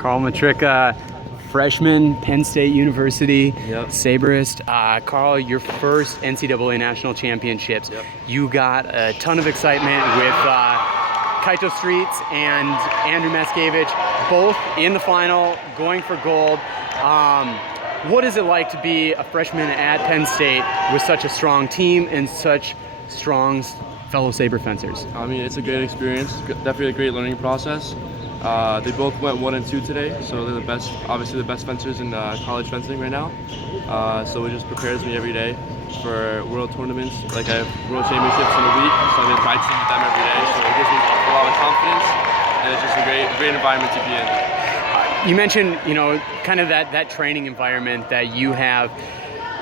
Karol Metryka, freshman, Penn State University, saberist. Karol, your first NCAA national championships. You got a ton of excitement with Kaito Streets and Andrew Maskevich, both in the final, going for gold. What is it like to be a freshman at Penn State with such a strong team and such strong fellow saber fencers? I mean, it's a great experience, definitely a great learning process. They both went 1 and 2 today, so they're the best, obviously the best fencers in college fencing right now. So it just prepares me every day for world tournaments. Like I have world championships in a week, so I've been practicing with them every day. So it gives me a lot of confidence, and it's just a great environment to be in. You mentioned, kind of that training environment that you have.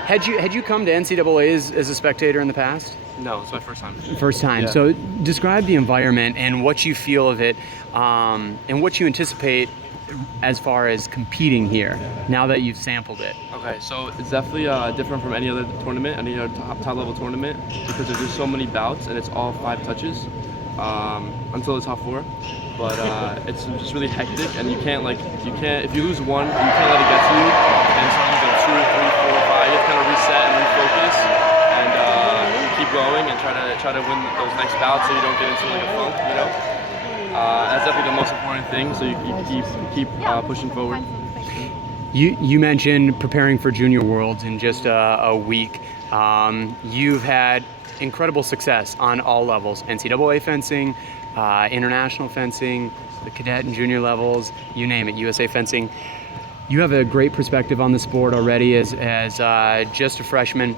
Had you come to NCAA as a spectator in the past? No, it's my first time. First time. Yeah. So describe the environment and what you feel of it, and what you anticipate as far as competing here now that you've sampled it. Okay, so it's definitely different from any other tournament, any other top level tournament, because there's just so many bouts and it's all 5 touches until the top 4. But it's just really hectic, and you can't if you lose one, you can't let it get to you. And so you go 2, 3, 4, 5. You have to kind of reset and refocus and keep going and try to win those next bouts so you don't get into like a funk, That's definitely the most important thing. So you keep pushing forward. You mentioned preparing for Junior Worlds in just a week. You've had incredible success on all levels: NCAA fencing, international fencing, the cadet and junior levels, you name it, USA fencing. You have a great perspective on the sport already as just a freshman.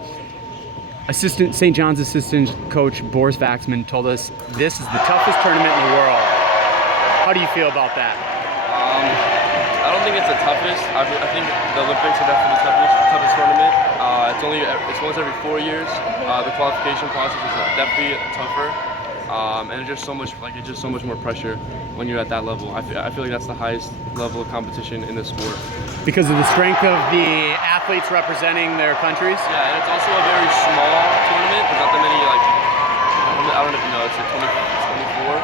St. John's assistant coach Boris Vaxman told us this is the toughest tournament in the world. How do you feel about that? I don't think it's the toughest. I think the Olympics are definitely the toughest tournament. It's once every 4 years. The qualification process is definitely tougher, and it's just so much more pressure when you're at that level. I feel like that's the highest level of competition in the sport. Because of the strength of the athletes representing their countries? Yeah, and it's also a very small tournament. There's not that many, I don't know if you know, it's like 24?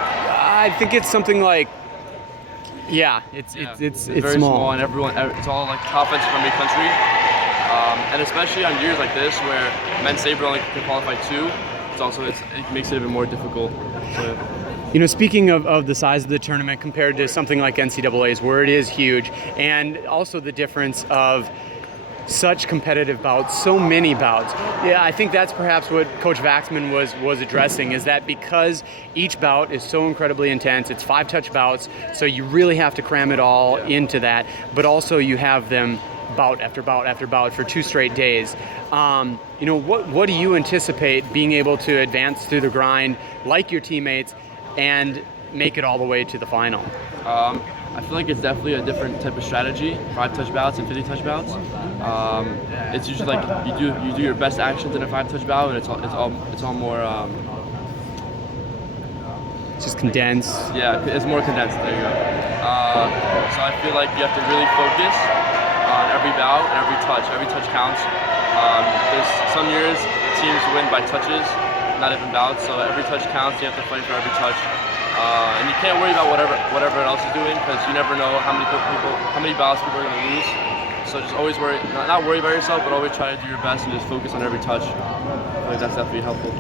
I think it's something like, it's very small, and it's all like top fencers from every country. And especially on years like this where men's saber only can qualify 2, it makes it even more difficult. Speaking of the size of the tournament compared to something like NCAA's, where it is huge, and also the difference of such competitive bouts, so many bouts. Yeah, I think that's perhaps what Coach Vaxman was addressing, is that because each bout is so incredibly intense, it's 5-touch bouts, so you really have to cram it all into that, but also you have them bout after bout after bout for 2 straight days. What do you anticipate being able to advance through the grind like your teammates and make it all the way to the final? I feel like it's definitely a different type of strategy, 5-touch bouts and 50-touch bouts. It's usually like you do your best actions in a 5-touch bout, and it's all more just condensed. Yeah, it's more condensed. There you go. So I feel like you have to really focus on every bout and every touch. Every touch counts. There's some years teams win by touches, not even bouts. So every touch counts. You have to fight for every touch. And you can't worry about whatever else is doing, because you never know how many bouts people are going to lose. So just always not worry about yourself, but always try to do your best and just focus on every touch. I feel like that's definitely helpful.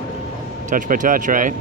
Touch by touch, right?